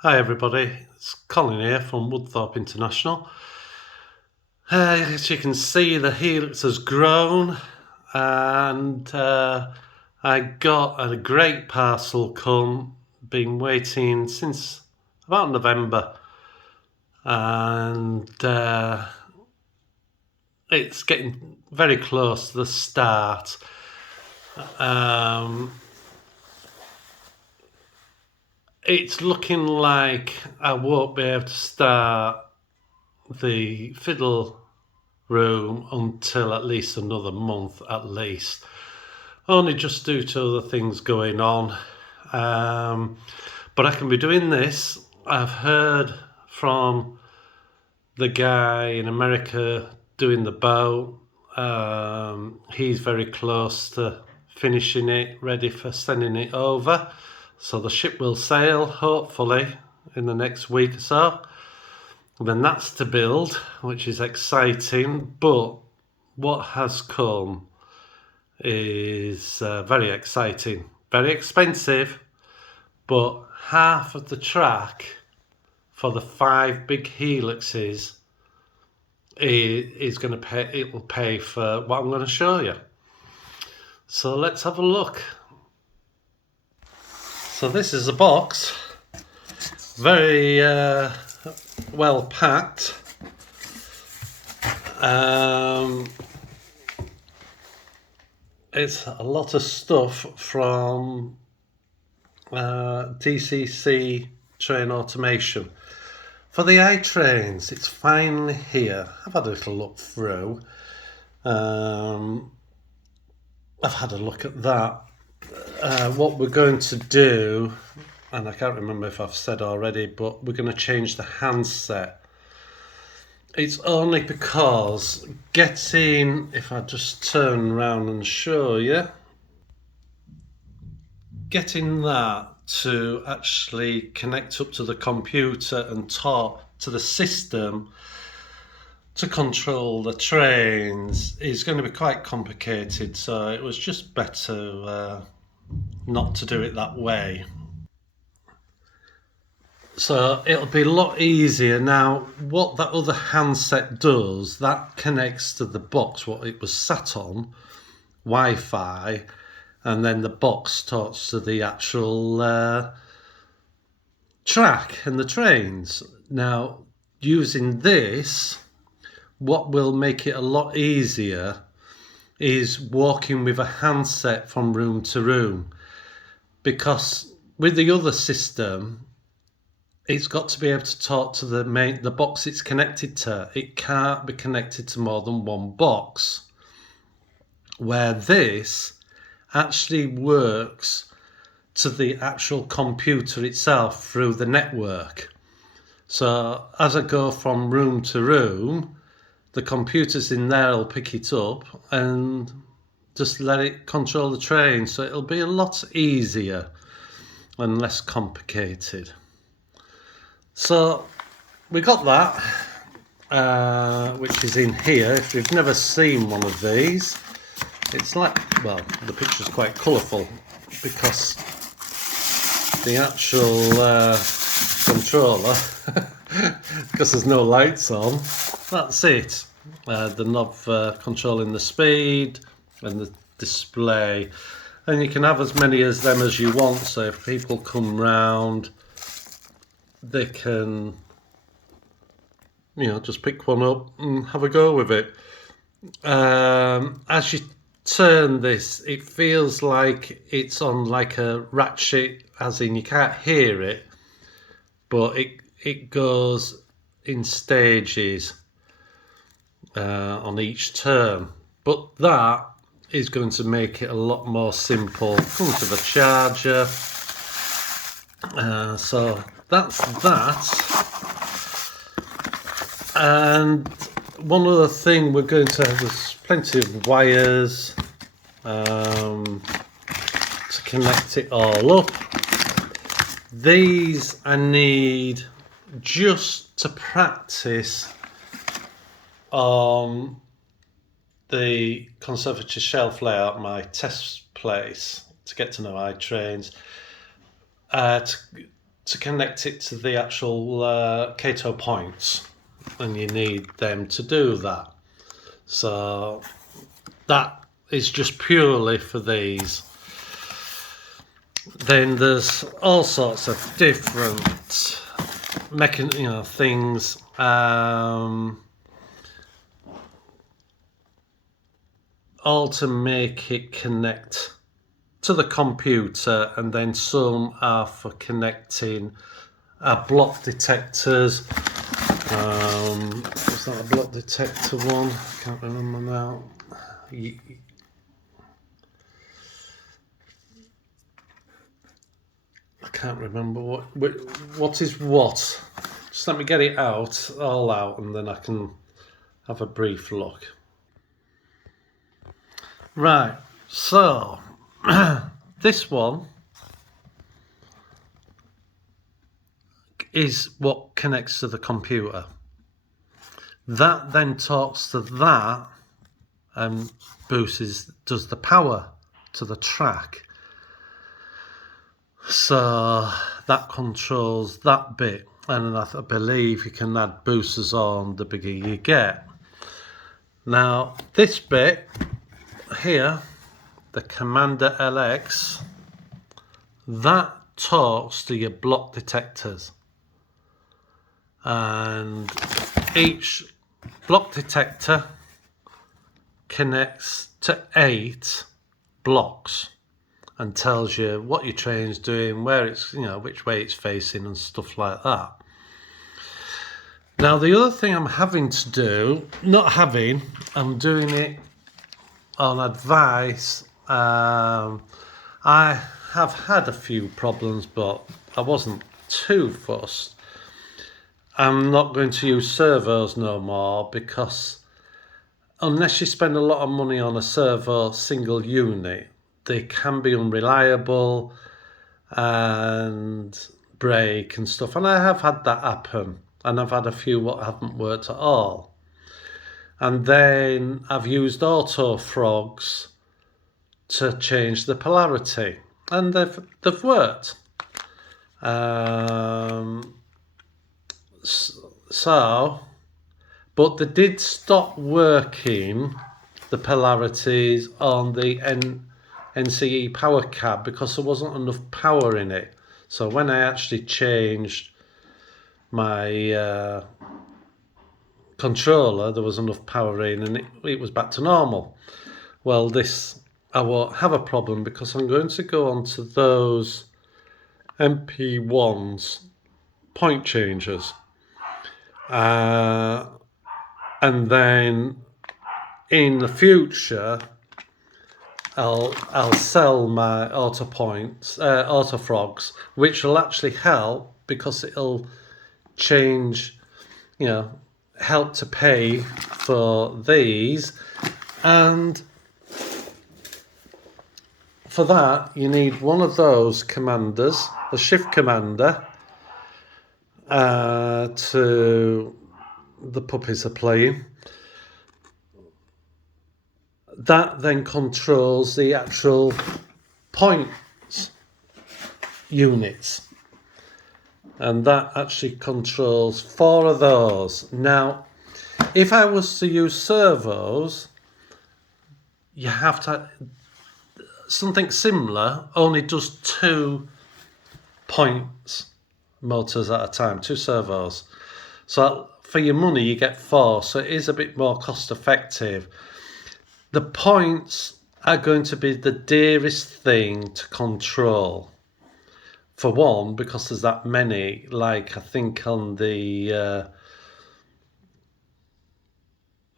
Hi everybody, it's Colin here from Woodthorpe International. As you can see, the Helix has grown, and I got a great parcel come. Been waiting since about November, and it's getting very close to the start. It's looking like I won't be able to start the fiddle room until at least another month at least, only just due to other things going on. But I can be doing this. I've heard from the guy in America doing the boat. He's very close to finishing it, ready for sending it over, so the ship will sail hopefully in the next week or so. And then that's to build, which is exciting. But what has come is very exciting, very expensive, but half of the track for the 5 big helixes is going to pay. It will pay for what I'm going to show you. So let's have a look. So this is a box, very well packed. It's a lot of stuff from DCC train automation. For the ITrains, it's finally here. I've had a little look through. I've had a look at that. What we're going to do, and I can't remember if I've said already, but we're going to change the handset. It's only because getting, if I just turn around and show you, getting that to actually connect up to the computer and talk to the system to control the trains is going to be quite complicated, so it was just better not to do it that way. So it'll be a lot easier. Now, what that other handset does, that connects to the box, what it was sat on, Wi-Fi, and then the box talks to the actual track and the trains. Now, using this, what will make it a lot easier is walking with a handset from room to room, because with the other system, it's got to be able to talk to the box it's connected to. It can't be connected to more than one box, where this actually works to the actual computer itself through the network. So as I go from room to room, the computers in there will pick it up and just let it control the train. So it'll be a lot easier and less complicated. So we got that, which is in here. If you've never seen one of these, it's like, well, the picture's quite colourful because the actual controller, because there's no lights on, that's it. The knob for controlling the speed and the display. And you can have as many as them as you want, so if people come round, they can, just pick one up and have a go with it. As you turn this, it feels like it's on like a ratchet, as in you can't hear it, but it goes in stages on each turn. But that is going to make it a lot more simple. Comes with a charger. So that's that. And one other thing we're going to have, there's plenty of wires to connect it all up. These I need just to practice on the conservatory shelf layout, my test place, to get to know ITrains. to connect it to the actual Kato points, and you need them to do that. So that is just purely for these. Then there's all sorts of different things. All to make it connect to the computer, and then some are for connecting block detectors. Was that a block detector one? I can't remember now. I can't remember what is what. Just let me get it all out, and then I can have a brief look. Right, so this one is what connects to the computer. That then talks to that and does the power to the track. So that controls that bit, and I believe you can add boosters on the bigger you get. Now this bit here, the Commander LX, that talks to your block detectors, and each block detector connects to 8 blocks and tells you what your train's doing, where it's, which way it's facing and stuff like that. Now the other thing I'm having to do, I'm doing it on advice. I have had a few problems, but I wasn't too fussed. I'm not going to use servos no more, because unless you spend a lot of money on a servo single unit, they can be unreliable and break and stuff. And I have had that happen, and I've had a few what haven't worked at all. And then I've used auto frogs to change the polarity, and they've worked. But they did stop working, the polarities on the NCE power cab, because there wasn't enough power in it. So when I actually changed my controller, there was enough power in, and it was back to normal. Well, this I won't have a problem, because I'm going to go on to those MP1s point changers, and then in the future I'll sell my auto frogs, which will actually help, because it'll change, help to pay for these. And for that you need one of those commanders, the shift commander, to the puppies are playing. That then controls the actual points units, and that actually controls 4 of those. Now if I was to use servos, you have to something similar, only does 2 points motors at a time, 2 servos. So for your money you get 4, so it is a bit more cost effective. The points are going to be the dearest thing to control. For one, because there's that many, like I think on the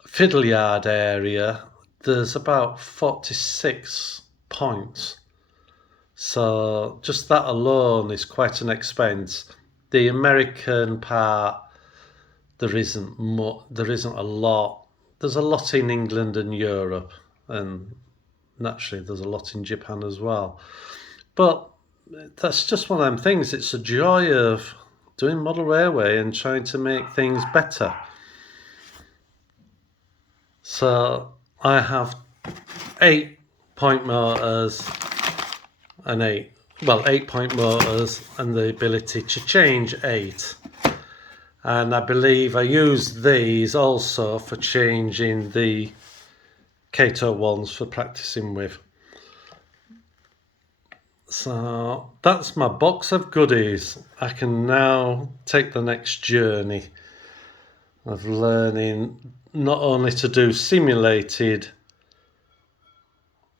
fiddle yard area there's about 46 points. So just that alone is quite an expense. The American part, there isn't a lot. There's a lot in England and Europe, and naturally there's a lot in Japan as well. But that's just one of them things. It's a joy of doing model railway and trying to make things better. So I have 8 point motors and 8 well, 8-point motors and the ability to change 8. And I believe I used these also for changing the Kato ones for practicing with. So that's my box of goodies. I can now take the next journey of learning not only to do simulated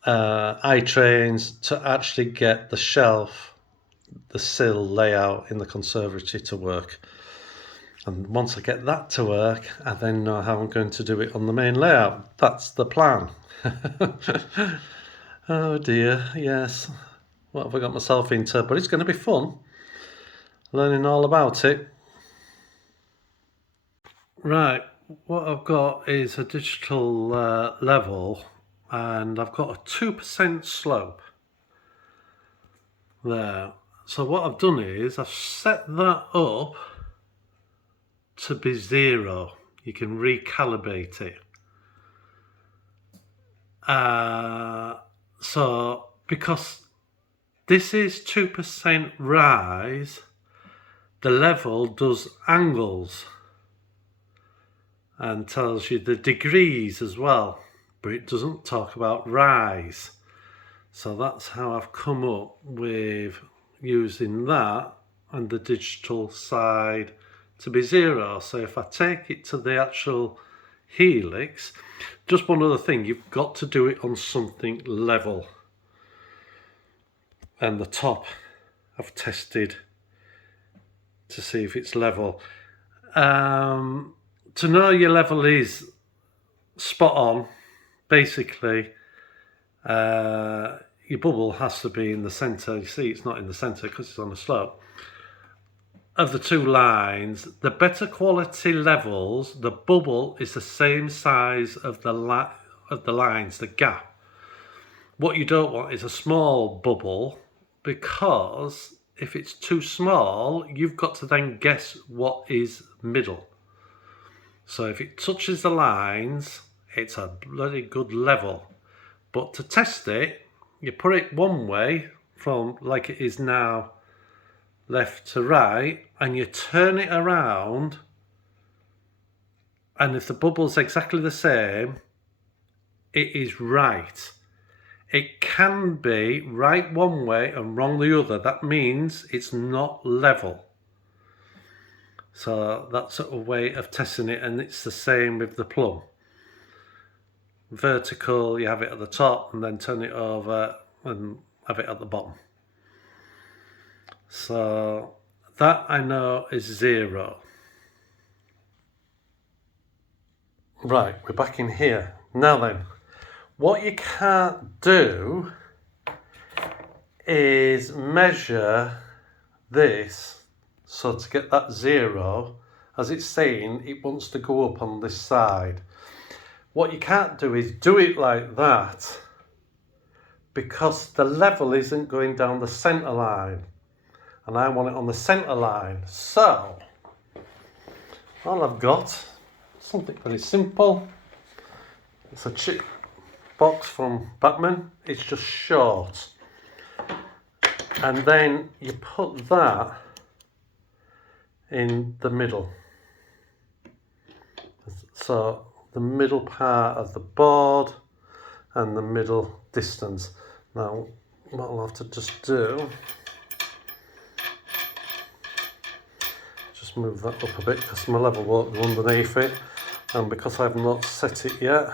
ITrains, to actually get the shelf, the sill layout in the conservatory to work. And once I get that to work, I then know how I'm going to do it on the main layout. That's the plan. Oh dear, yes. What have I got myself into? But it's going to be fun, learning all about it. Right, what I've got is a digital level, and I've got a 2% slope there. So what I've done is I've set that up to be 0. You can recalibrate it. So because this is 2% rise, the level does angles and tells you the degrees as well, but it doesn't talk about rise. So that's how I've come up with using that and the digital side to be 0. So if I take it to the actual Helix, just one other thing, you've got to do it on something level. And the top I've tested to see if it's level. To know your level is spot on, basically, your bubble has to be in the centre. You see it's not in the centre because it's on a slope. Of the two lines, the better quality levels, the bubble is the same size of the lines, the gap. What you don't want is a small bubble, because if it's too small, you've got to then guess what is middle. So if it touches the lines, it's a bloody good level. But to test it, you put it one way from like it is now, left to right, and you turn it around, and if the bubble's exactly the same, it is right. It can be right one way and wrong the other. That means it's not level. So that's a way of testing it, and it's the same with the plumb. Vertical, you have it at the top, and then turn it over and have it at the bottom. So that I know is 0. Right, we're back in here. Now then, what you can't do is measure this. So to get that 0, as it's saying, it wants to go up on this side. What you can't do is do it like that, because the level isn't going down the centre line, and I want it on the centre line. So all I've got, something very simple. It's a chip box from Batman. It's just short, and then you put that in the middle. So the middle part of the board and the middle distance. Now what I'll have to just do, just move that up a bit because my level won't go underneath it, and because I've not set it yet,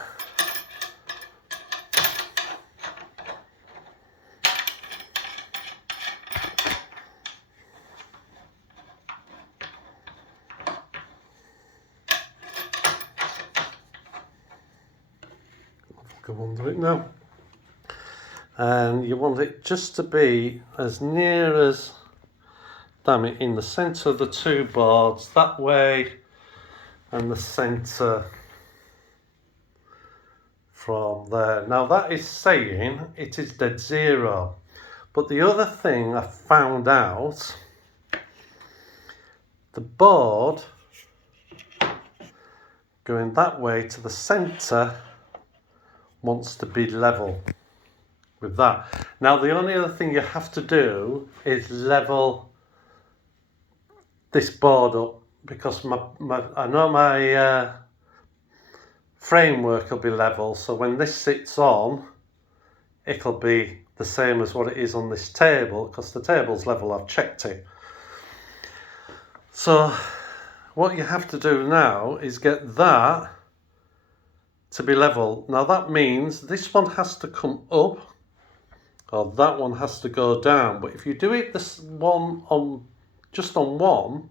go under it now. And you want it just to be as near as, damn it, in the centre of the two boards, that way, and the centre from there. Now that is saying it is dead 0. But the other thing I found out, the board going that way to the centre wants to be level with that. Now the only other thing you have to do is level this board up, because I know my framework will be level, so when this sits on, it'll be the same as what it is on this table, because the table's level, I've checked it. So what you have to do now is get that to be level. Now that means this one has to come up, or that one has to go down. But if you do it this one on just on one,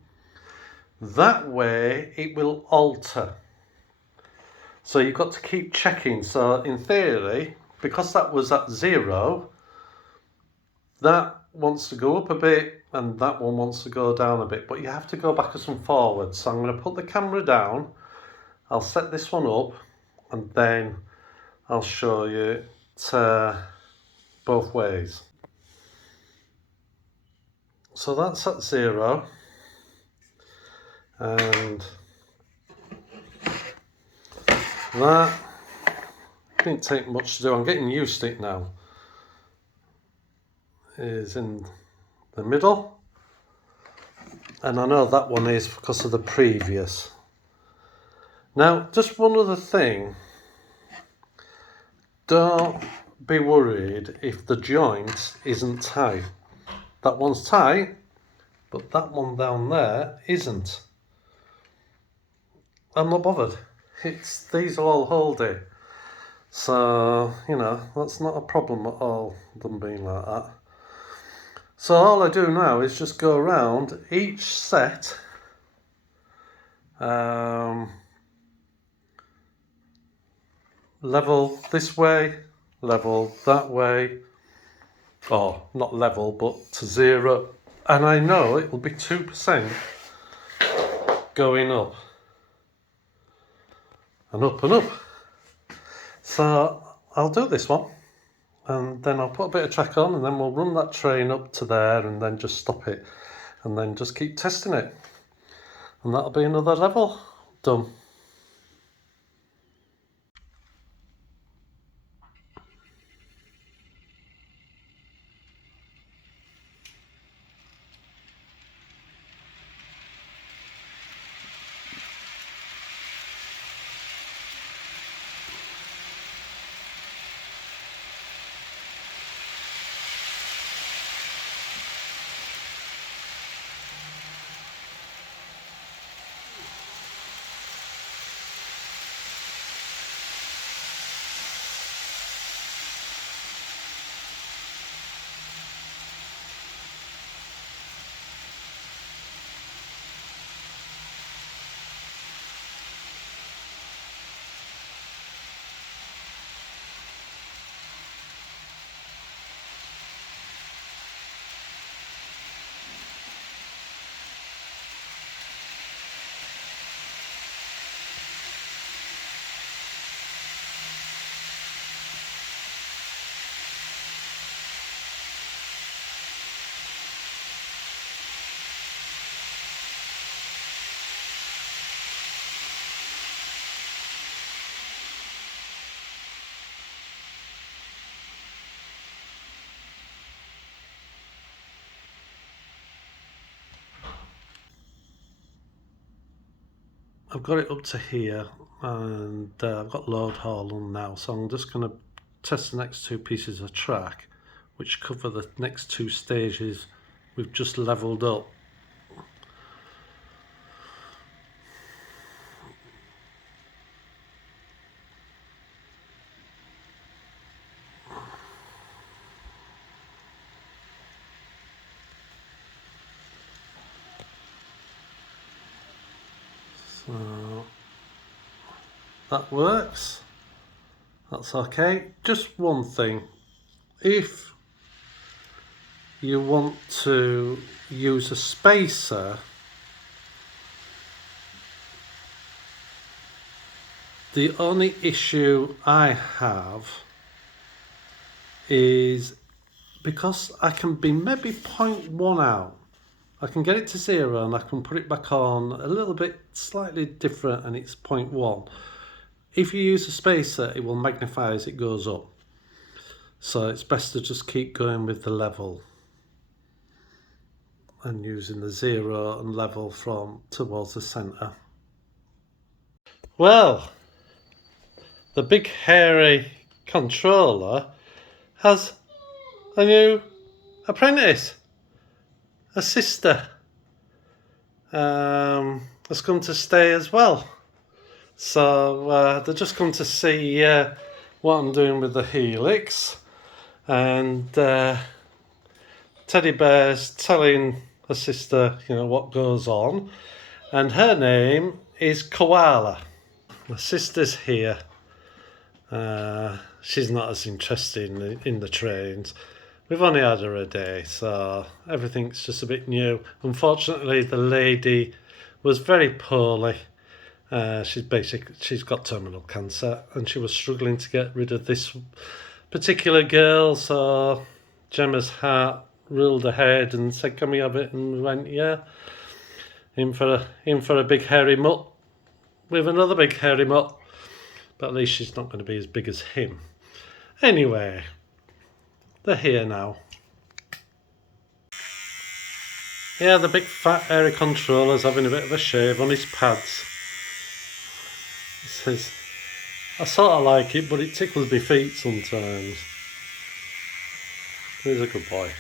that way it will alter. So you've got to keep checking. So in theory, because that was at 0, that wants to go up a bit and that one wants to go down a bit, but you have to go backwards and forwards. So I'm going to put the camera down, I'll set this one up, and then I'll show you both ways. So that's at 0, and that didn't take much to do. I'm getting used to it now. Is in the middle, and I know that one is because of the previous. Now just one other thing, don't be worried if the joint isn't tight. That one's tight, but that one down there isn't. I'm not bothered, these are all holdy, so you know that's not a problem at all, them being like that. So all I do now is just go around each set, level this way, level that way, or not level but to 0, and I know it will be 2% going up and up and up. So I'll do this one, and then I'll put a bit of track on, and then we'll run that train up to there and then just stop it, and then just keep testing it, and that'll be another level done. I've got it up to here, and I've got load haul on now, so I'm just going to test the next 2 pieces of track which cover the next 2 stages we've just levelled up. So that works, that's okay. Just one thing, if you want to use a spacer, the only issue I have is because I can be maybe 0.1 out, I can get it to 0 and I can put it back on a little bit slightly different and it's 0.1. If you use a spacer, it will magnify as it goes up. So it's best to just keep going with the level and using the 0 and level from towards the centre. Well, the big hairy controller has a new apprentice, a sister, has come to stay as well. So they've just come to see what I'm doing with the Helix, and Teddy Bear's telling her sister, what goes on, and her name is Koala. My sister's here. She's not as interested in the trains. We've only had her a day, so everything's just a bit new. Unfortunately, the lady was very poorly. She's got terminal cancer, and she was struggling to get rid of this particular girl. So Gemma's heart ruled ahead and said, "Can we have it?" And we went, "Yeah." In for a big hairy mutt with another big hairy mutt, but at least she's not going to be as big as him. Anyway, they're here now. Yeah, the big fat hairy controller's having a bit of a shave on his pads. He says, "I sort of like it, but it tickles my feet sometimes." He's a good boy.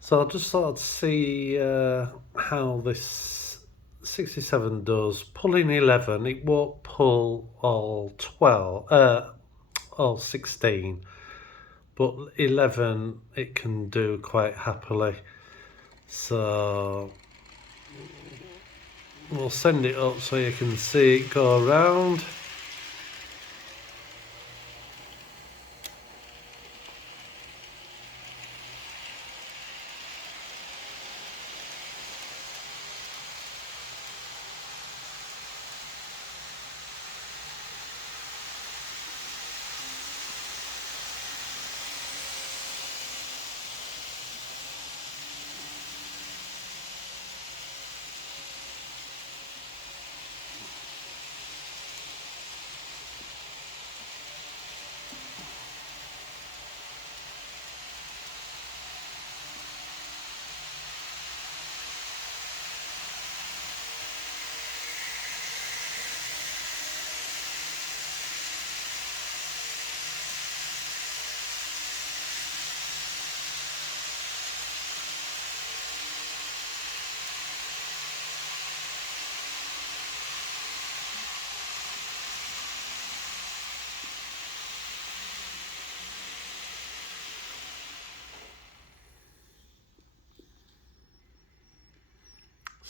So I just thought I'd see how this 67 does. Pulling 11, it won't pull all 16, but 11 it can do quite happily. So we'll send it up so you can see it go around.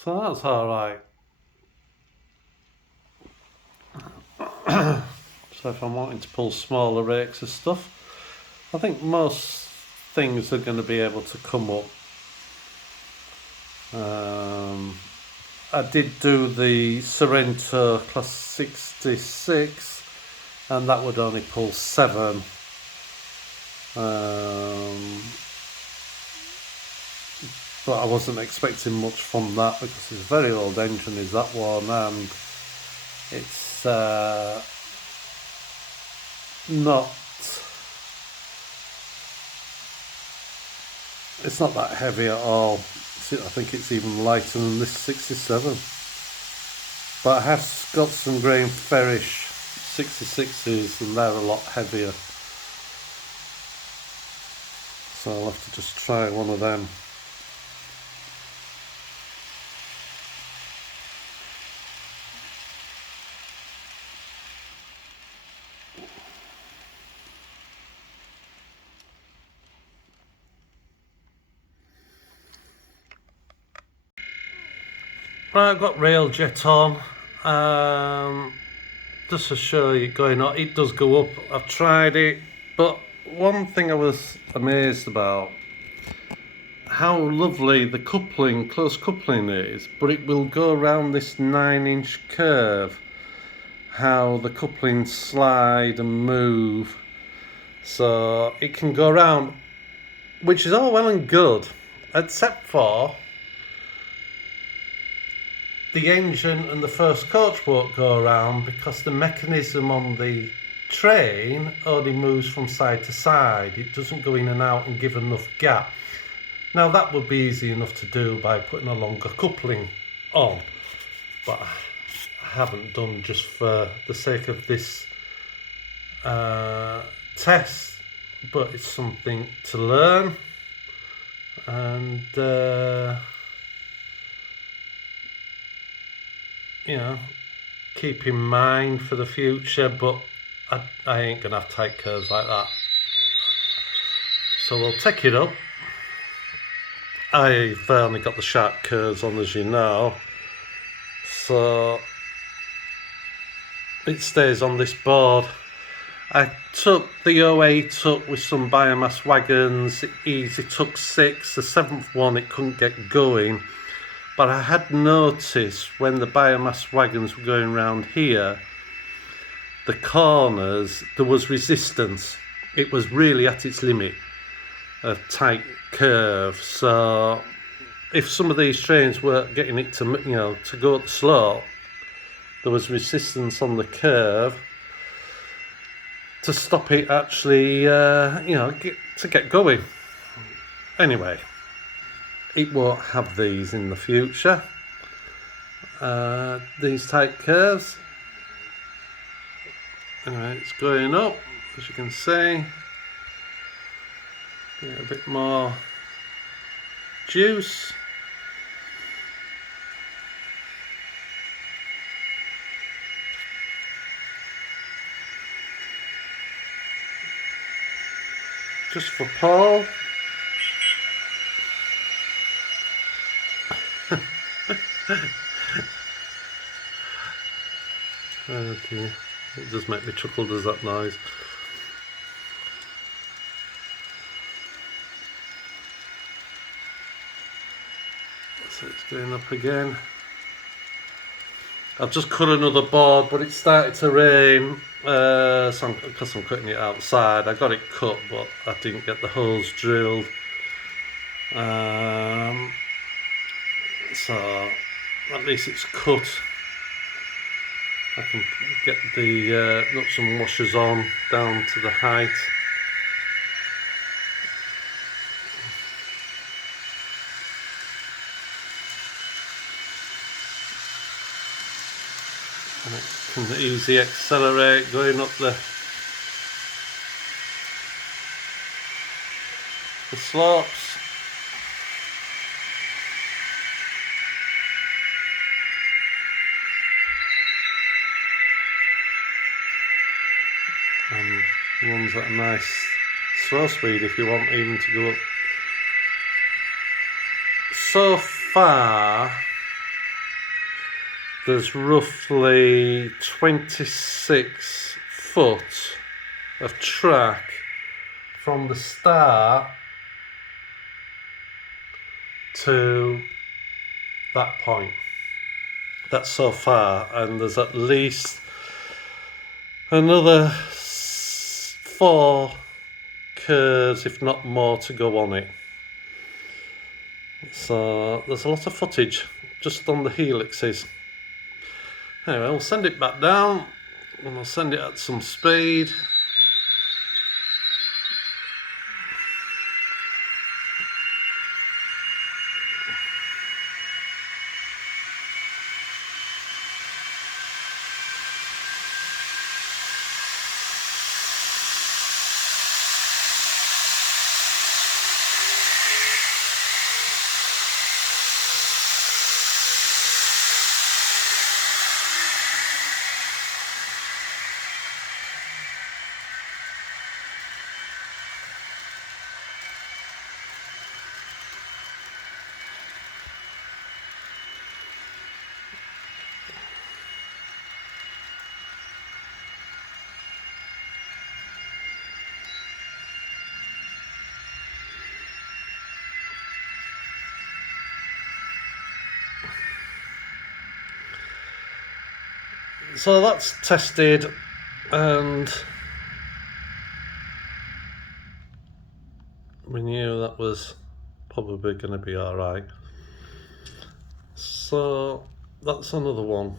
So that's alright. So if I'm wanting to pull smaller rakes of stuff, I think most things are going to be able to come up. I did do the Sorrento Class 66, and that would only pull 7. But I wasn't expecting much from that because it's a very old engine, is that one, and it's not that heavy at all. I think it's even lighter than this 67. But I have got some Graham Ferrish 66s, and they're a lot heavier. So I'll have to just try one of them. Right, I've got Railjet on, just to show you going on. It does go up. I've tried it, but one thing I was amazed about, how lovely the coupling, close coupling is, but it will go around this 9-inch curve, how the couplings slide and move, so it can go around, which is all well and good, except for the engine and the first coach won't go around because the mechanism on the train only moves from side to side. It doesn't go in and out and give enough gap. Now that would be easy enough to do by putting a longer coupling on, but I haven't done just for the sake of this test, but it's something to learn and you know, keep in mind for the future, but I ain't gonna have tight curves like that. So we'll take it up. I've only got the sharp curves on, as you know, so it stays on this board. I took the 08 up with some biomass wagons. It easy took 6. The 7th one it couldn't get going, but I had noticed when the biomass wagons were going around here, the corners, there was resistance. It was really at its limit of tight curve. So if some of these trains weren't getting it to, you know, to go up the slope, there was resistance on the curve to stop it actually, you know, to get going. Anyway, it won't have these in the future, these tight curves. Anyway, it's going up, as you can see. Get a bit more juice. Just for Paul. Oh dear, it does make me chuckle, does that noise. So it's going up again. I've just cut another board, but it started to rain, because I'm cutting it outside. I got it cut, but I didn't get the holes drilled. So at least it's cut. I can get the nuts and washers on down to the height. And it can easily accelerate going up the slopes. And runs at a nice slow speed if you want even to go up. So far there's roughly 26 foot of track from the start to that point. That's so far, and there's at least another 4 curves, if not more, to go on it. So there's a lot of footage just on the helixes. Anyway, we'll send it back down and we'll send it at some speed. So that's tested, and we knew that was probably going to be alright. So that's another one.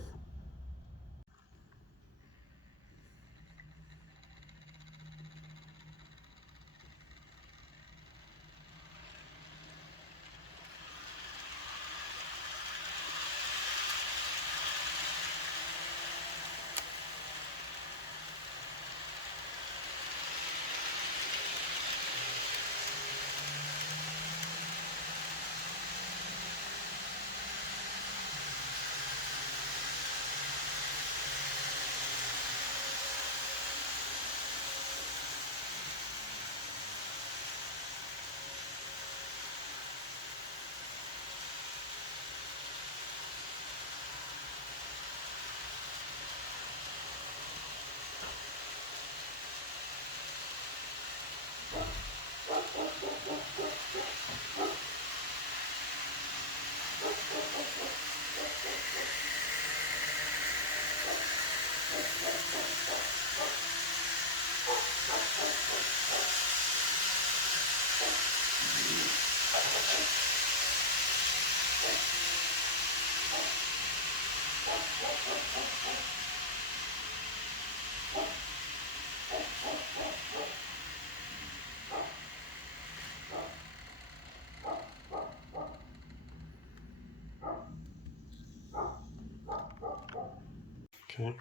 Okay.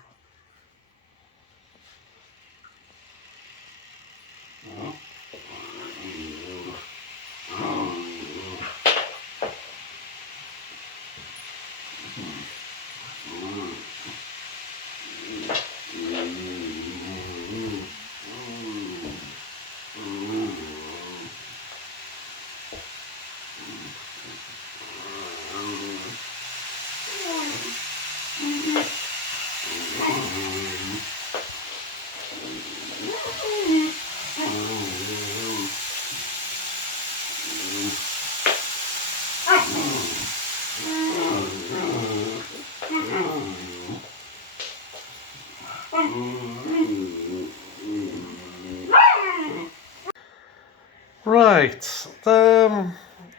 Right,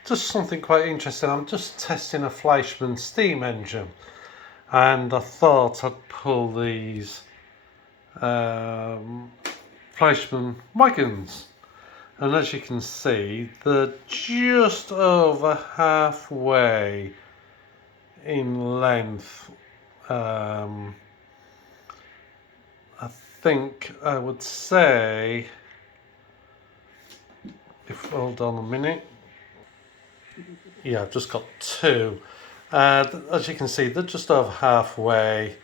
just something quite interesting. I'm just testing a Fleischmann steam engine, and I thought I'd pull these Fleischmann wagons. And as you can see, they're just over halfway in length. I think I would say, hold on a minute. Yeah, I've just got two. As you can see, they're just over halfway.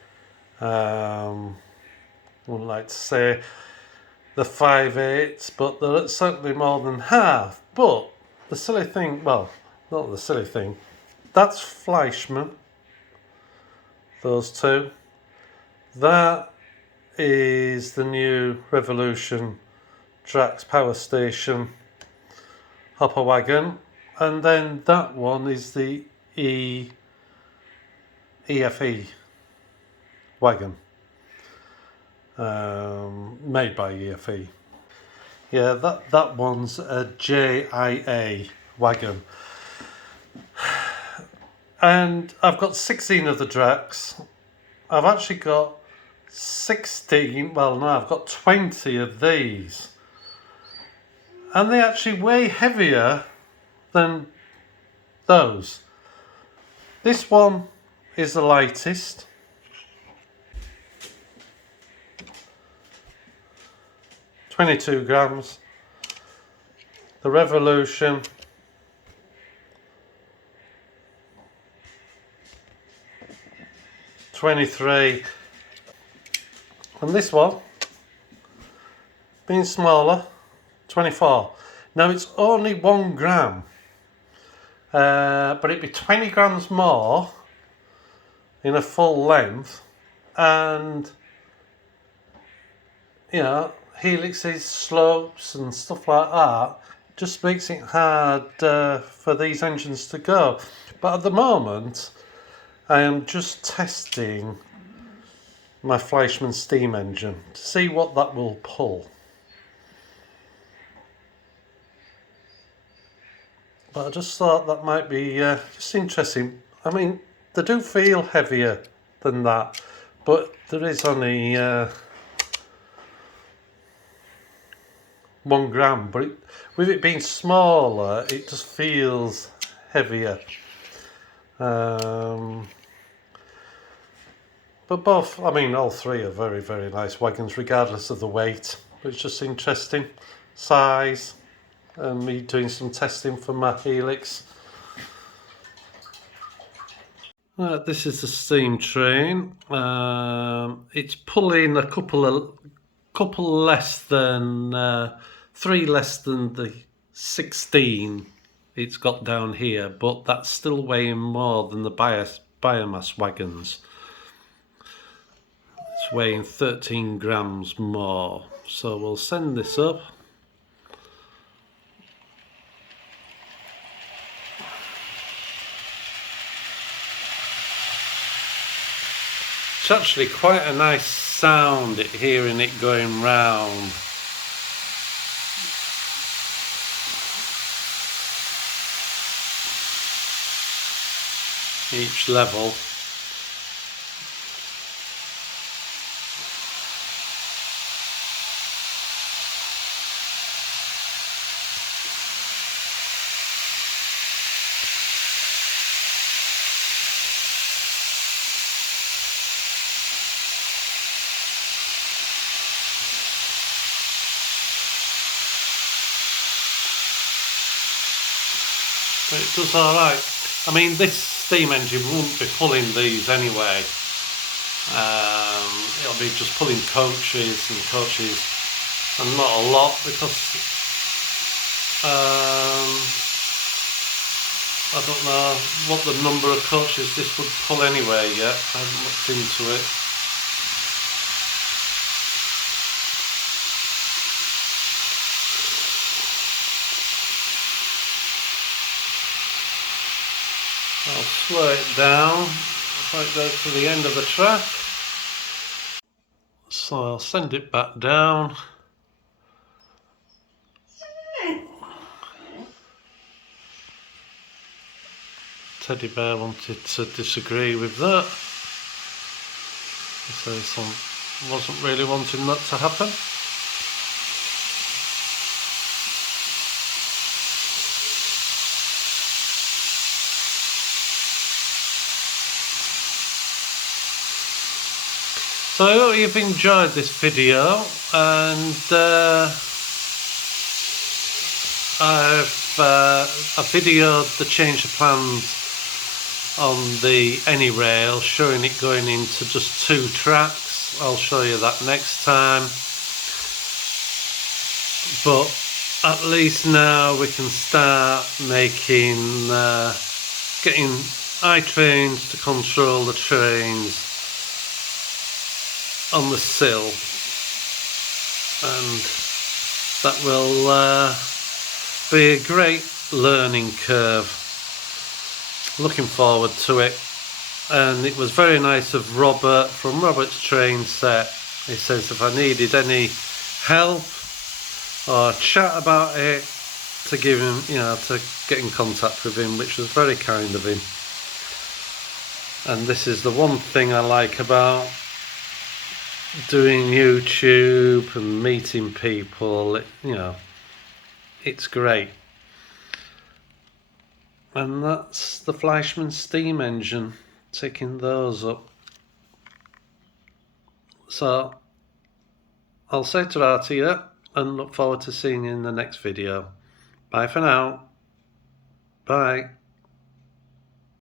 Wouldn't like to say the 5/8, but they're certainly more than half. But the silly thing, well, not the silly thing, that's Fleischmann, those two. That is the new Revolution Drax Power Station hopper wagon, and then that one is the EFE wagon, made by EFE. Yeah, that one's a JIA wagon. And I've got 16 of the Drax. I've actually got 16, well no, I've got 20 of these. And they actually weigh heavier than those. This one is the lightest. £22 grams. The Revolution, £23. And this one, being smaller, 24. Now it's only 1 gram, but it'd be 20 grams more in a full length, and you know, helixes, slopes and stuff like that just makes it hard for these engines to go. But at the moment I am just testing my Fleischmann steam engine to see what that will pull. But I just thought that might be just interesting. I mean, they do feel heavier than that, but there is only 1 gram, but with it being smaller, it just feels heavier. But both, I mean, all three are very, very nice wagons, regardless of the weight. But it's just interesting size, and me doing some testing for my Helix. This is the steam train. It's pulling a couple less than 3 less than the 16 it's got down here, but that's still weighing more than the biomass wagons. It's weighing 13 grams more, so we'll send this up. It's actually quite a nice sound hearing it going round. Each level. It does alright. I mean, this steam engine won't be pulling these anyway. It'll be just pulling coaches and not a lot, because I don't know what the number of coaches this would pull anyway yet. I haven't looked into it. I'll slow it down if I go to the end of the track. So I'll send it back down. Teddy Bear wanted to disagree with that. He says I wasn't really wanting that to happen. So I hope you've enjoyed this video, and I've videoed the change of plans on the AnyRail, showing it going into just 2 tracks. I'll show you that next time. But at least now we can start making, getting ITrains to control the trains on the sill, and that will be a great learning curve. Looking forward to it. And it was very nice of Robert from Robert's Train Set. He says if I needed any help or chat about it, to give him, you know, to get in contact with him, which was very kind of him. And this is the one thing I like about doing YouTube and meeting people, you know, it's great. And that's the Fleischmann steam engine, taking those up. So I'll say ta-ra to you and look forward to seeing you in the next video. Bye for now. Bye.